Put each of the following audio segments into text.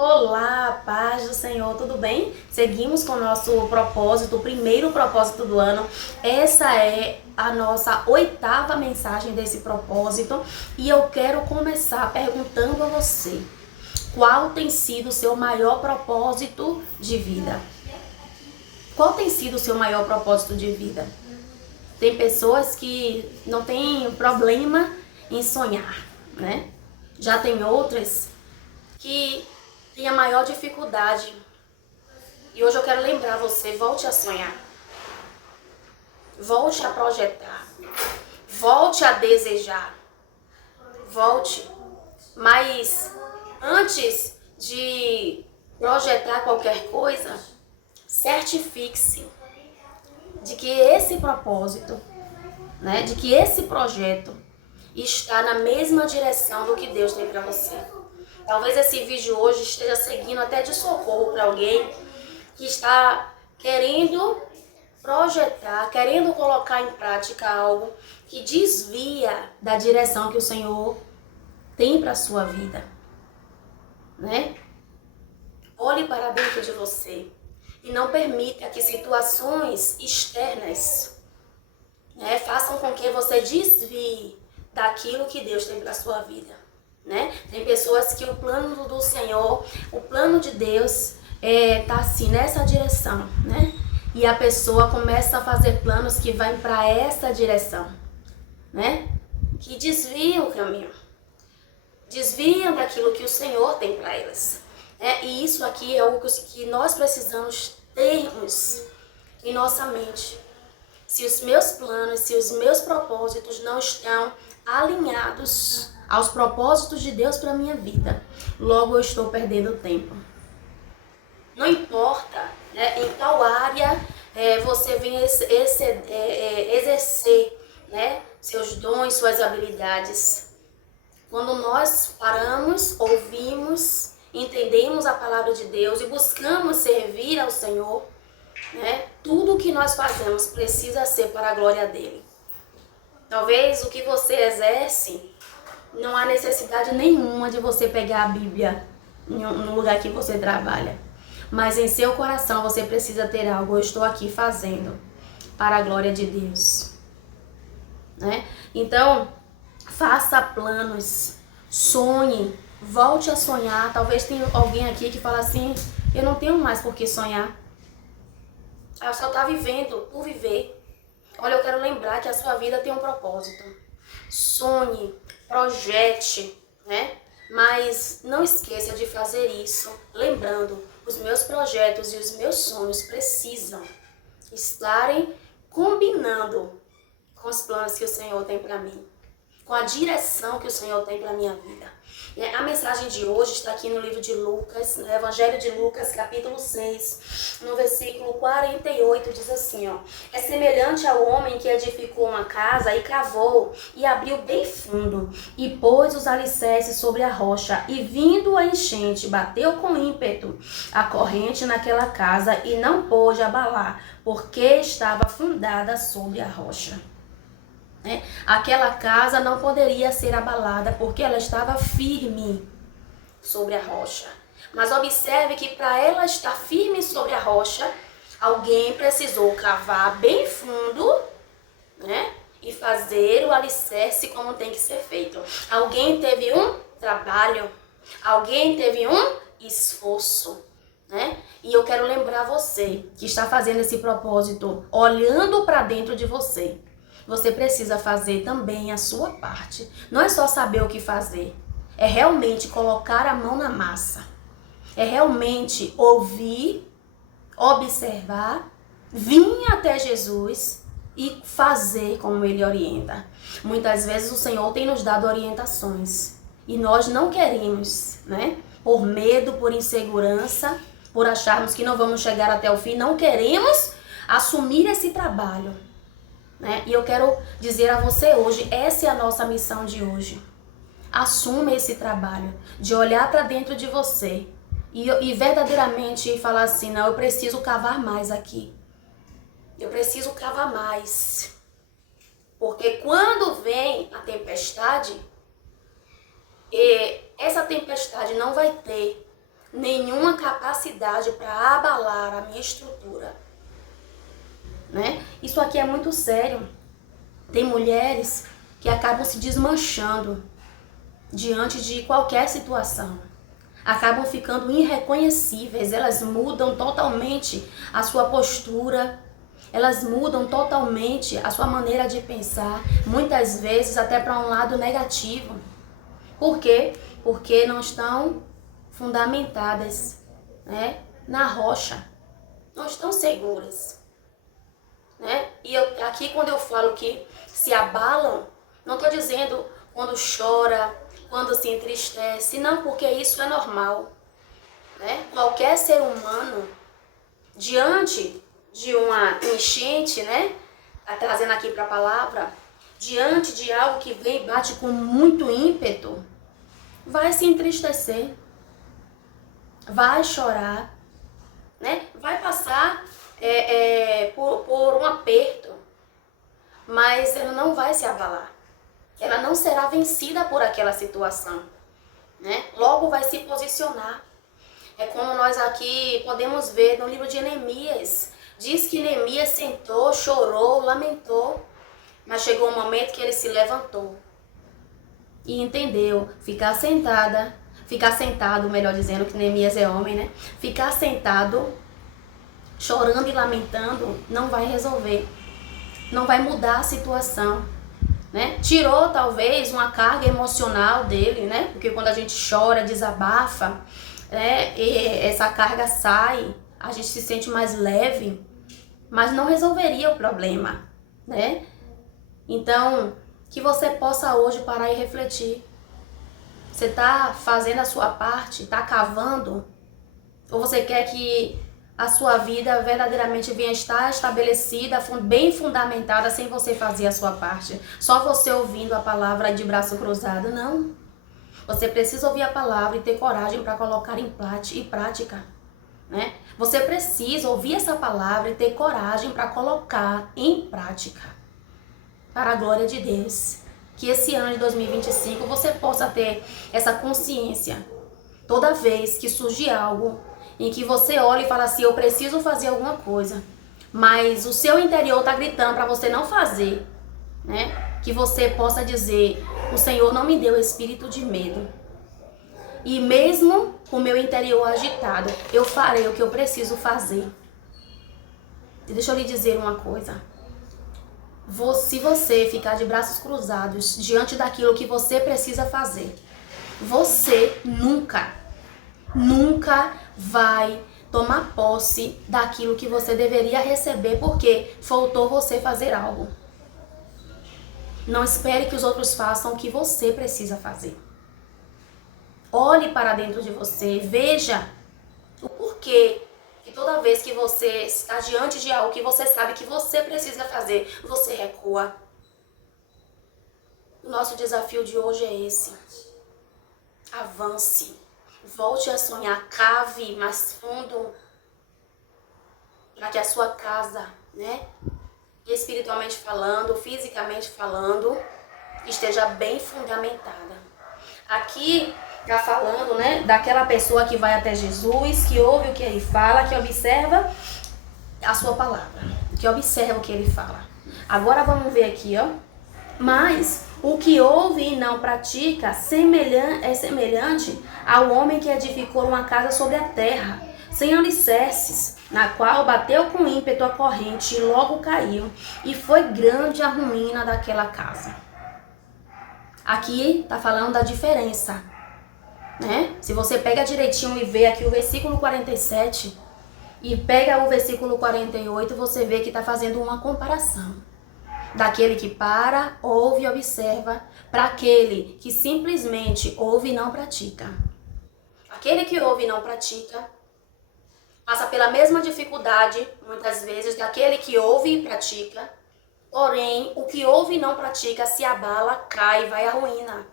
Olá, paz do Senhor, tudo bem? Seguimos com o nosso propósito, o primeiro propósito do ano. Essa é a nossa 8ª mensagem desse propósito e eu quero começar perguntando a você: qual tem sido o seu maior propósito de vida? Qual tem sido o seu maior propósito de vida? Tem pessoas que não têm problema em sonhar, né? Já tem outras que têm a maior dificuldade. E hoje eu quero lembrar você, volte a sonhar. Volte a projetar. Volte a desejar. Volte. Mas antes de projetar qualquer coisa, certifique-se de que esse propósito, né, de que esse projeto está na mesma direção do que Deus tem para você. Talvez esse vídeo hoje esteja seguindo até de socorro para alguém que está querendo projetar, querendo colocar em prática algo que desvia da direção que o Senhor tem para a sua vida, né? Olhe para dentro de você e não permita que situações externas, né, façam com que você desvie daquilo que Deus tem para a sua vida, né? Tem pessoas que o plano do Senhor, o plano de Deus tá assim, nessa direção, né? E a pessoa começa a fazer planos que vão para essa direção, né? Que desviam o caminho, desviam daquilo que o Senhor tem para elas. E isso aqui é algo que nós precisamos termos em nossa mente. Se os meus planos, se os meus propósitos não estão alinhados aos propósitos de Deus para minha vida, logo eu estou perdendo tempo. Não importa, né, em qual área você vem exercer, né, seus dons, suas habilidades. Quando nós paramos, ouvimos, entendemos a palavra de Deus e buscamos servir ao Senhor, né, tudo o que nós fazemos precisa ser para a glória dele. Talvez o que você exerce, não há necessidade nenhuma de você pegar a Bíblia no lugar que você trabalha. Mas em seu coração você precisa ter algo. Eu estou aqui fazendo para a glória de Deus, né? Então, faça planos, sonhe, volte a sonhar. Talvez tenha alguém aqui que fala assim: eu não tenho mais por que sonhar. Eu só tá vivendo por viver. Olha, eu quero lembrar que a sua vida tem um propósito. Sonhe, projete, né? Mas não esqueça de fazer isso, lembrando, os meus projetos e os meus sonhos precisam estarem combinando com os planos que o Senhor tem para mim, com a direção que o Senhor tem para minha vida. A mensagem de hoje está aqui no livro de Lucas, no Evangelho de Lucas, capítulo 6, no versículo 48, diz assim, ó: é semelhante ao homem que edificou uma casa e cavou e abriu bem fundo e pôs os alicerces sobre a rocha, e vindo a enchente, bateu com ímpeto a corrente naquela casa e não pôde abalar, porque estava fundada sobre a rocha. Aquela casa não poderia ser abalada porque ela estava firme sobre a rocha. Mas observe que para ela estar firme sobre a rocha, alguém precisou cavar bem fundo, né, e fazer o alicerce como tem que ser feito. Alguém teve um trabalho, alguém teve um esforço, né? E eu quero lembrar você que está fazendo esse propósito, olhando para dentro de você. Você precisa fazer também a sua parte. Não é só saber o que fazer. É realmente colocar a mão na massa. É realmente ouvir, observar, vir até Jesus e fazer como ele orienta. Muitas vezes o Senhor tem nos dado orientações e nós não queremos, né? Por medo, por insegurança, por acharmos que não vamos chegar até o fim, não queremos assumir esse trabalho. E eu quero dizer a você hoje, essa é a nossa missão de hoje. Assuma esse trabalho de olhar para dentro de você e verdadeiramente falar assim: não, eu preciso cavar mais aqui. Eu preciso cavar mais. Porque quando vem a tempestade, essa tempestade não vai ter nenhuma capacidade para abalar a minha estrutura, né? Isso aqui é muito sério. Tem mulheres que acabam se desmanchando diante de qualquer situação. Acabam ficando irreconhecíveis, elas mudam totalmente a sua postura, elas mudam totalmente a sua maneira de pensar, muitas vezes até para um lado negativo. Por quê? Porque não estão fundamentadas, né, na rocha, não estão seguras, né? E aqui quando eu falo que se abalam, não estou dizendo quando chora, quando se entristece, não, porque isso é normal, né? Qualquer ser humano, diante de uma enchente, né? Trazendo aqui para a palavra, diante de algo que vem e bate com muito ímpeto, vai se entristecer, vai chorar, né? Vai passar por um aperto, mas ela não vai se abalar. Ela não será vencida por aquela situação, né? Logo vai se posicionar. É como nós aqui podemos ver no livro de Neemias. Diz que Neemias sentou, chorou, lamentou, mas chegou um momento que ele se levantou e entendeu. Ficar sentado, melhor dizendo, que Neemias é homem, né? Ficar sentado, chorando e lamentando, não vai resolver, não vai mudar a situação, né? Tirou talvez uma carga emocional dele, né? Porque quando a gente chora, desabafa, né? E essa carga sai, a gente se sente mais leve, mas não resolveria o problema, né? Então, que você possa hoje parar e refletir. Você está fazendo a sua parte? Está cavando? Ou você quer que a sua vida verdadeiramente venha estar estabelecida, bem fundamentada, sem você fazer a sua parte? Só você ouvindo a palavra de braço cruzado? Não. Você precisa ouvir a palavra e ter coragem para colocar em prática, né? Você precisa ouvir essa palavra e ter coragem para colocar em prática, para a glória de Deus. Que esse ano de 2025 você possa ter essa consciência. Toda vez que surgir algo em que você olha e fala assim, eu preciso fazer alguma coisa, mas o seu interior está gritando para você não fazer, né? Que você possa dizer, o Senhor não me deu espírito de medo. E mesmo com o meu interior agitado, eu farei o que eu preciso fazer. E deixa eu lhe dizer uma coisa. Se você ficar de braços cruzados diante daquilo que você precisa fazer, você nunca vai tomar posse daquilo que você deveria receber porque faltou você fazer algo. Não espere que os outros façam o que você precisa fazer. Olhe para dentro de você, veja o porquê que toda vez que você está diante de algo que você sabe que você precisa fazer, você recua. O nosso desafio de hoje é esse. Avance. Volte a sonhar, cave mais fundo, para que a sua casa, né, espiritualmente falando, fisicamente falando, esteja bem fundamentada. Aqui está falando, né, daquela pessoa que vai até Jesus, que ouve o que ele fala, que observa a sua palavra, que observa o que ele fala. Agora vamos ver aqui, ó. Mas o que ouve e não pratica é semelhante ao homem que edificou uma casa sobre a terra, sem alicerces, na qual bateu com ímpeto a corrente e logo caiu, e foi grande a ruína daquela casa. Aqui está falando da diferença, né? Se você pega direitinho e vê aqui o versículo 47 e pega o versículo 48, você vê que está fazendo uma comparação. Daquele que para, ouve e observa, para aquele que simplesmente ouve e não pratica. Aquele que ouve e não pratica passa pela mesma dificuldade, muitas vezes, daquele que ouve e pratica. Porém, o que ouve e não pratica se abala, cai e vai à ruína.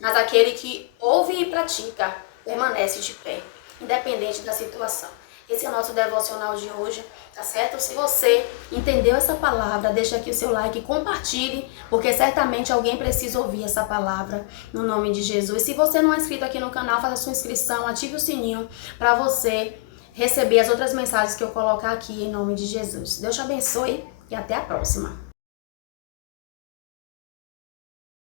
Mas aquele que ouve e pratica permanece de pé, independente da situação. Esse é o nosso devocional de hoje, tá certo? Se você entendeu essa palavra, deixa aqui o seu like e compartilhe, porque certamente alguém precisa ouvir essa palavra, no nome de Jesus. Se você não é inscrito aqui no canal, faça sua inscrição, ative o sininho para você receber as outras mensagens que eu colocar aqui em nome de Jesus. Deus te abençoe e até a próxima.